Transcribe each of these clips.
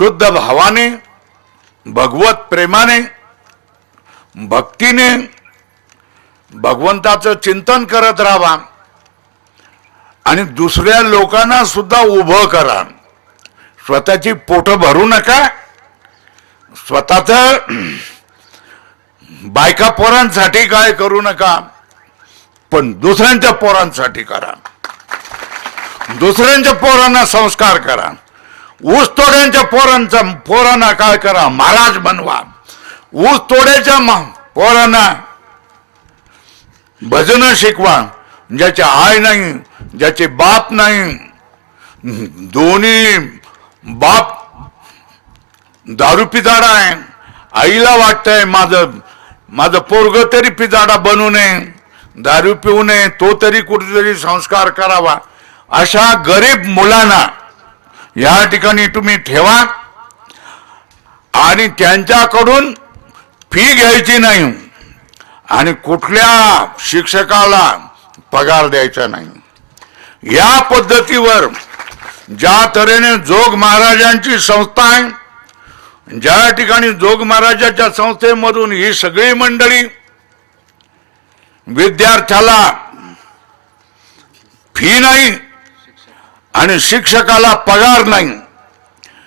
शुद्ध भावाने, भगवत प्रेमाने, भक्तीने भगवंताचं चिंतन करत राहा आणि दुसऱ्या लोकांना सुद्धा उभं करा. स्वतःची पोट भरू नका. स्वतःच बायका पोरांसाठी काय करू नका, पण दुसऱ्यांच्या पोरांसाठी करा. दुसऱ्यांच्या पोरांना संस्कार करा. ऊस तोड्यांच्या पोरांना काय करा, महाराज बनवा. ऊस तोड्याच्या पोरांना भजन शिकवा. ज्याचे आई नाही, ज्याचे बाप नाही, दोन्ही बाप दारू पिजाडा आहे, आईला वाटतंय माझं पोरग तरी पिजाडा बनू नये, दारू पिऊ नये, तो तरी कुठेतरी संस्कार करावा. अशा गरीब मुलांना या ठिकाणी तुम्ही ठेवा आणि त्यांच्याकडून फी घ्यायची नाही आणि कुठल्या शिक्षकाला पगार द्यायचा नाही. या पद्धतीवर ज्या तऱ्हेने जोग महाराजांची संस्था आहे, ज्या ठिकाणी जोग महाराजांच्या संस्थेमधून ही सगळी मंडळी विद्यार्थ्याला फी नाही आणि शिक्षकाला पगार नाही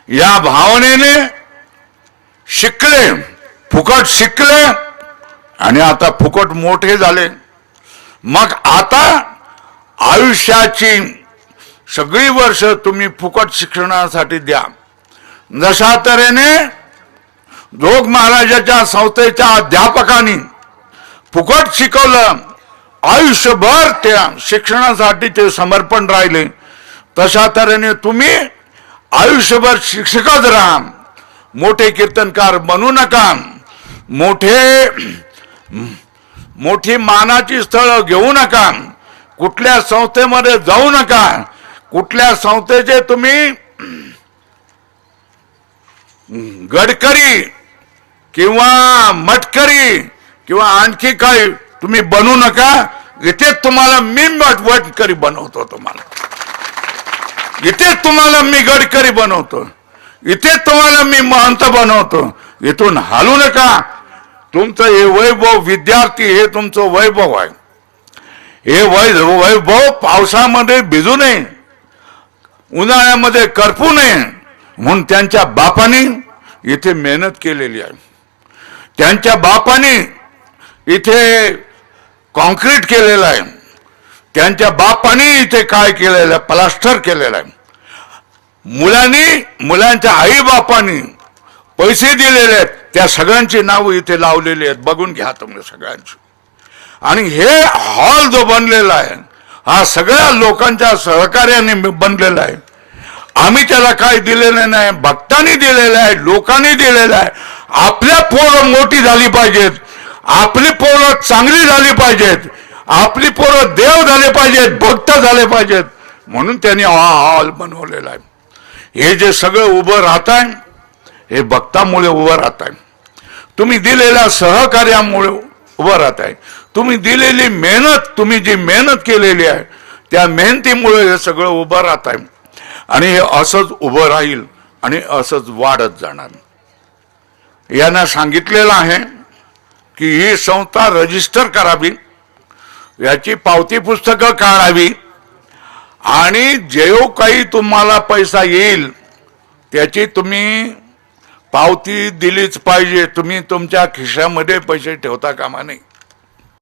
या भावनेने शिकले, फुकट शिकले आणि आता फुकट मोठे झाले. मग आता आयुष्याची सगळी वर्ष तुम्ही फुकट शिक्षणासाठी द्या. जशा तऱ्हेने जोग महाराजांच्या संस्थेच्या अध्यापकांनी फुकट शिकवलं, आयुष्यभर त्या शिक्षणासाठी ते समर्पण राहिले, तशा तऱ्हेने तुम्ही आयुष्यभर शिक्षकच राहा. मोठे कीर्तनकार बनू नका. मोठी मानाची स्थळं घेऊ नका. कुठल्या संस्थेमध्ये जाऊ नका. कुठल्या संस्थेचे तुम्ही गडकरी किंवा मटकरी किंवा आणखी काही तुम्ही बनू नका. इथेच तुम्हाला मी मटकरी बनवतो. इथेच तुम्हाला मी गडकरी बनवतो. इथेच तुम्हाला मी महंत बनवतो. इथून हालू नका. तुमचं हे वैभव, विद्यार्थी हे तुमचं वैभव आहे. हे वैभव पावसामध्ये भिजू नये, उन्हाळ्यामध्ये करपू नये म्हणून त्यांच्या बापाने इथे मेहनत केलेली आहे. त्यांच्या बापाने इथे कॉन्क्रीट केलेलं आहे. त्यांच्या बापाने इथे काय केलेलं आहे, प्लास्टर केलेलं आहे. मुलांच्या आई बापांनी पैसे दिलेले आहेत. त्या सगळ्यांची नावं इथे लावलेली आहेत. बघून घ्या तुम्ही सगळ्यांची. आणि हे हॉल जो बनलेला आहे हा सगळ्या लोकांच्या सहकार्याने बनलेला आहे. आम्ही त्याला काय दिलेलं नाही, भक्तांनी दिलेलं आहे, लोकांनी दिलेलं आहे. आपल्या पोरं मोठी झाली पाहिजेत, आपली पोरं चांगली झाली पाहिजेत, आपली पोरं देव झाले पाहिजेत, भक्त झाले पाहिजेत म्हणून त्यांनी हा हॉल बनवलेला आहे. हे जे सगळं उभं राहत आहे हे भक्तामुळे उभं राहत आहे. तुम्ही दिलेल्या सहकार्यामुळे उभं राहत आहे. तुम्ही दिलेली मेहनत, तुम्ही जी मेहनत केलेली आहे त्या मेहनतीमुळे हे सगळं उभं राहत आहे. आणि हे असंच उभं राहील आणि असंच वाढत जाणार. यांना सांगितलेलं आहे की ही संस्था रजिस्टर करावी, याची पावती पुस्तकं काढावी आणि जो काही तुम्हाला पैसा येईल त्याची तुम्ही पावती दिलीच पाहिजे. तुम्ही तुमच्या खिशामध्ये पैसे ठेवता कामा नये.